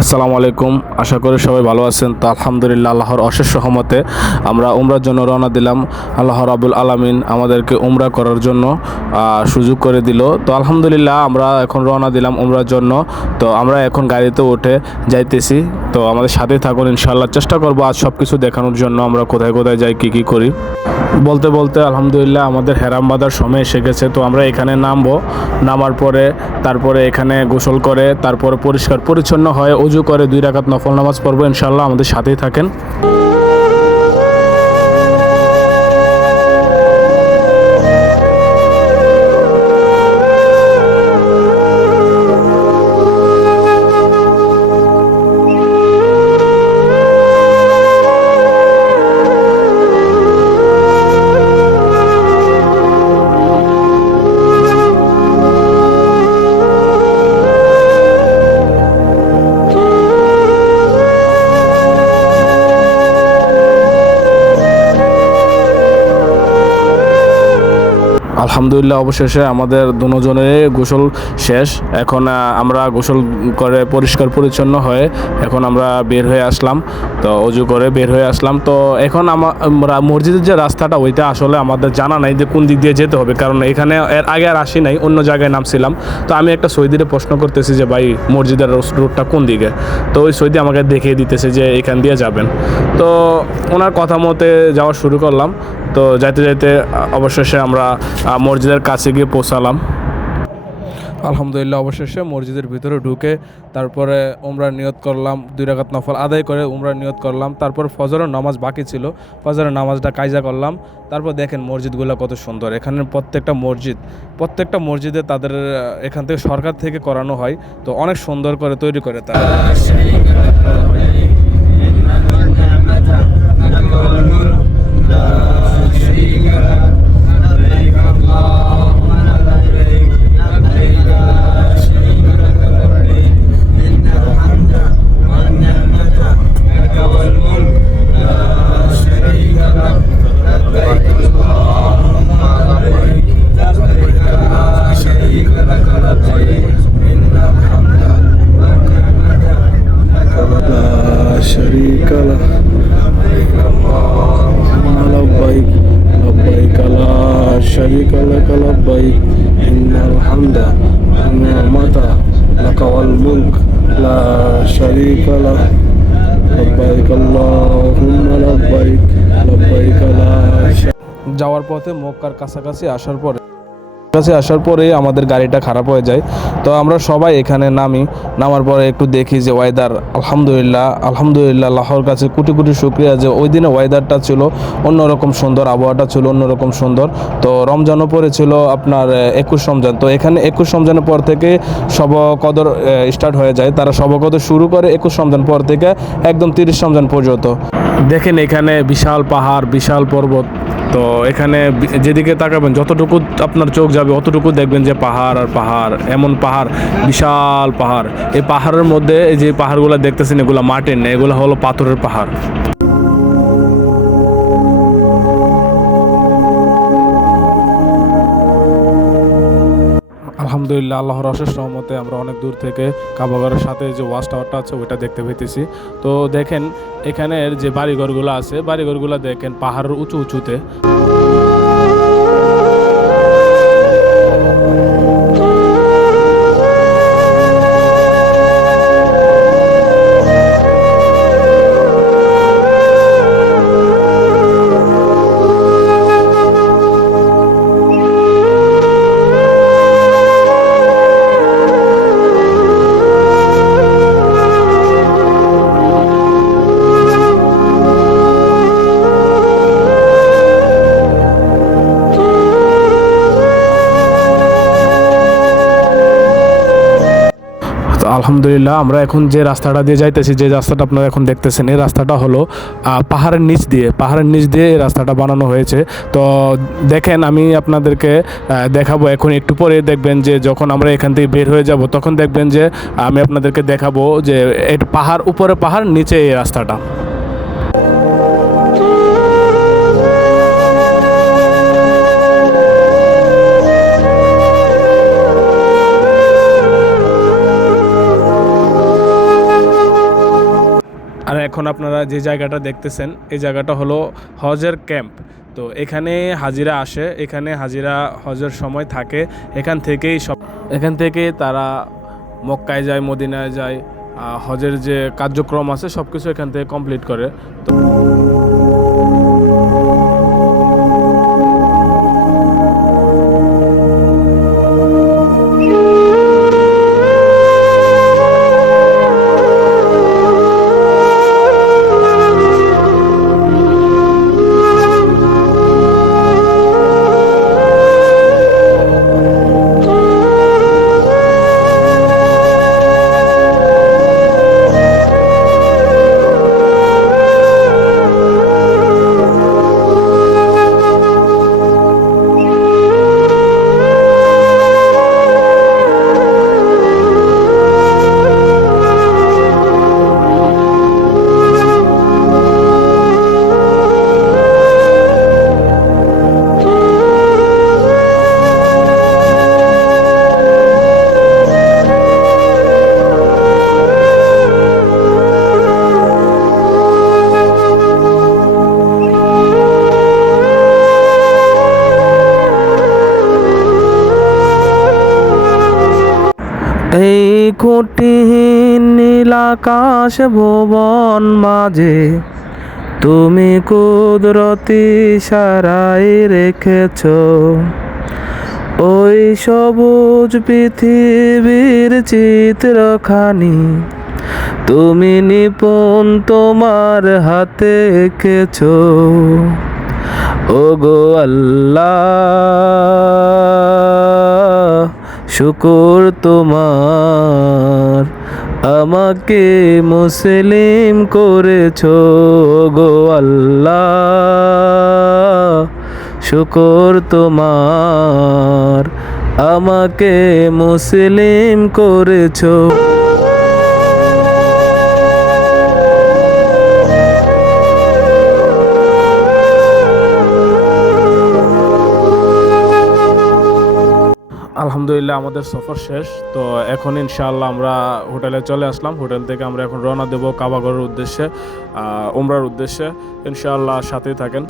আসসালামু আলাইকুম। আশা করি সবাই ভালো আছেন। তো আলহামদুলিল্লাহ, আল্লাহর অশেষ রহমতে আমরা উমরার জন্য রওনা দিলাম। আল্লাহ রাব্বুল আলামিন আমাদেরকে উমরা করার জন্য সুযোগ করে দিল। তো আলহামদুলিল্লাহ আমরা এখন রওনা দিলাম উমরার জন্য। তো আমরা এখন গাড়িতে উঠে যাইতেছি। তো আমাদের সাথেই থাকুন, ইনশাআল্লাহ চেষ্টা করবো আজ সব কিছু দেখানোর জন্য আমরা কোথায় কোথায় যাই, কী কী করি। বলতে বলতে আলহামদুলিল্লাহ আমাদের হেরাম বাঁধার সময় এসে গেছে। তো আমরা এখানে নামবো। নামার পরে তারপরে এখানে গোসল করে তারপরে পরিষ্কার পরিচ্ছন্ন হয়ে অজু করে 2 রাকাত নফল নামাজ পড়বো। ইনশাআল্লাহ আমাদের সাথেই থাকেন। আলহামদুলিল্লাহ অবশেষে আমাদের দুজনের গোসল শেষ। এখন আমরা গোসল করে পরিষ্কার পরিচ্ছন্ন হয়ে এখন আমরা বের হয়ে আসলাম। তো অজু করে বের হয়ে আসলাম। তো এখন আমরা মসজিদের যে রাস্তাটা ওইটা আসলে আমাদের জানা নাই যে কোন দিক দিয়ে যেতে হবে, কারণ এখানে এর আগে আর আসি নাই, অন্য জায়গায় নামছিলাম। তো আমি একটা সৌদিরে প্রশ্ন করতেছি যে ভাই মসজিদের রোডটা কোন দিকে। তো ওই সৌদি আমাকে দেখিয়ে দিতেছে যে এখান দিয়ে যাবেন। তো ওনার কথা মতে যাওয়া শুরু করলাম। তো যাইতে যাইতে অবশেষে আমরা মসজিদের কাছে গিয়ে পৌঁছালাম। আলহামদুলিল্লাহ অবশেষে মসজিদের ভিতরে ঢুকে তারপরে উমরার নিয়ত করলাম। 2 রাকাত নফল আদায় করে উমরার নিয়ত করলাম। তারপর ফজরের নামাজ বাকি ছিল, ফজরের নামাজটা কায়জা করলাম। তারপর দেখেন মসজিদগুলো কত সুন্দর। এখানে প্রত্যেকটা মসজিদে তাদের এখান থেকে সরকার থেকে করানো হয়। তো অনেক সুন্দর করে তৈরি করে তারা। شريك له اللهم لبيك لبيك لا شريك لك لبيك إن الحمد والنعمة لك والملك لا شريك له لبيك اللهم لبيك لبيك لا যাওয়ার পথে মক্কার কাছাকাছি আসার পরে আমাদের গাড়িটা খারাপ হয়ে যায়। তো আমরা সবাই এখানে নামার পরে একটু দেখি যে ওয়েদার আলহামদুলিল্লাহ আল্লাহর কাছে কোটি কোটি শুকরিয়া যে ওই দিনে ওয়েদারটা ছিল অন্যরকম সুন্দর, আবহাওয়াটা ছিল অন্যরকম সুন্দর। তো রমজানও পড়েছিল আপনার 21 রমজান। তো এখানে 21 রমজানের পর থেকে শব কদর স্টার্ট হয়ে যায়। তারা শব কদর শুরু করে 21 রমজান পর থেকে একদম 30 রমজান পর্যন্ত। দেখেন এখানে বিশাল পাহাড়, বিশাল পর্বত। তো এখানে যেদিকে তাকাবেন যতটুকু আপনার চোখ যাবে অতটুকু দেখবেন যে পাহাড় আর পাহাড়, এমন পাহাড়, বিশাল পাহাড়। এই পাহাড়ের মধ্যে এই যে পাহাড়গুলো দেখতেছেন এগুলো মাটির না, এগুলো হলো পাথরের পাহাড়। আলহামদুলিল্লাহ আল্লাহর অশেষ রহমতে আমরা অনেক দূর থেকে কাবাগরের সাথে যে ওয়াচ টাওয়ারটা আছে ওইটা দেখতে পেতেছি। তো দেখেন এখানের যে বাড়িঘরগুলো আছে, বাড়িঘরগুলো দেখেন পাহাড়ের উঁচুতে। আলহামদুলিল্লাহ আমরা এখন যে রাস্তাটা দিয়ে যাইতেছি, যে রাস্তাটা আপনারা এখন দেখতেছেন, এই রাস্তাটা হলো পাহাড়ের নিচ দিয়ে এই রাস্তাটা বানানো হয়েছে। তো দেখেন আমি আপনাদেরকে দেখাবো এখন একটু পরে। দেখবেন যে যখন আমরা এখান থেকে বের হয়ে যাব তখন দেখবেন যে আমি আপনাদেরকে দেখাবো যে এটা পাহাড়, উপরে পাহাড়, নিচে এই রাস্তাটা। আর এখন আপনারা যে জায়গাটা দেখতেছেন এই জায়গাটা হলো হজের ক্যাম্প। তো এখানে হাজিরা আসে, এখানে হাজিরা হজের সময় থাকে, এখান থেকেই তারা মক্কায় যায়, মদিনায় যায়, হজের যে কার্যক্রম আছে সব কিছু এখান থেকে কমপ্লিট করে। তো এই কঠিন নীল আকাশ ভুবন মাঝে তুমি কুদরতি সারাই রেখেছ, ওই সবুজ পৃথিবীর চিত্রখানি তুমি নিপুণ তোমার হাতে এঁকেছ। ওগো আল্লাহ শুকর তোমার, আমাকে মুসলিম করেছো গো আল্লাহ। শুকর তোমার, আমাকে মুসলিম করেছো। আলহামদুলিল্লাহ আমাদের সফর শেষ। তো এখন ইনশাআল্লাহ আমরা হোটেলে চলে আসলাম। হোটেল থেকে আমরা এখন রওনা দেব কাবাগরের উদ্দেশ্যে, উমরার উদ্দেশ্যে। ইনশাআল্লাহ সাথেই থাকেন।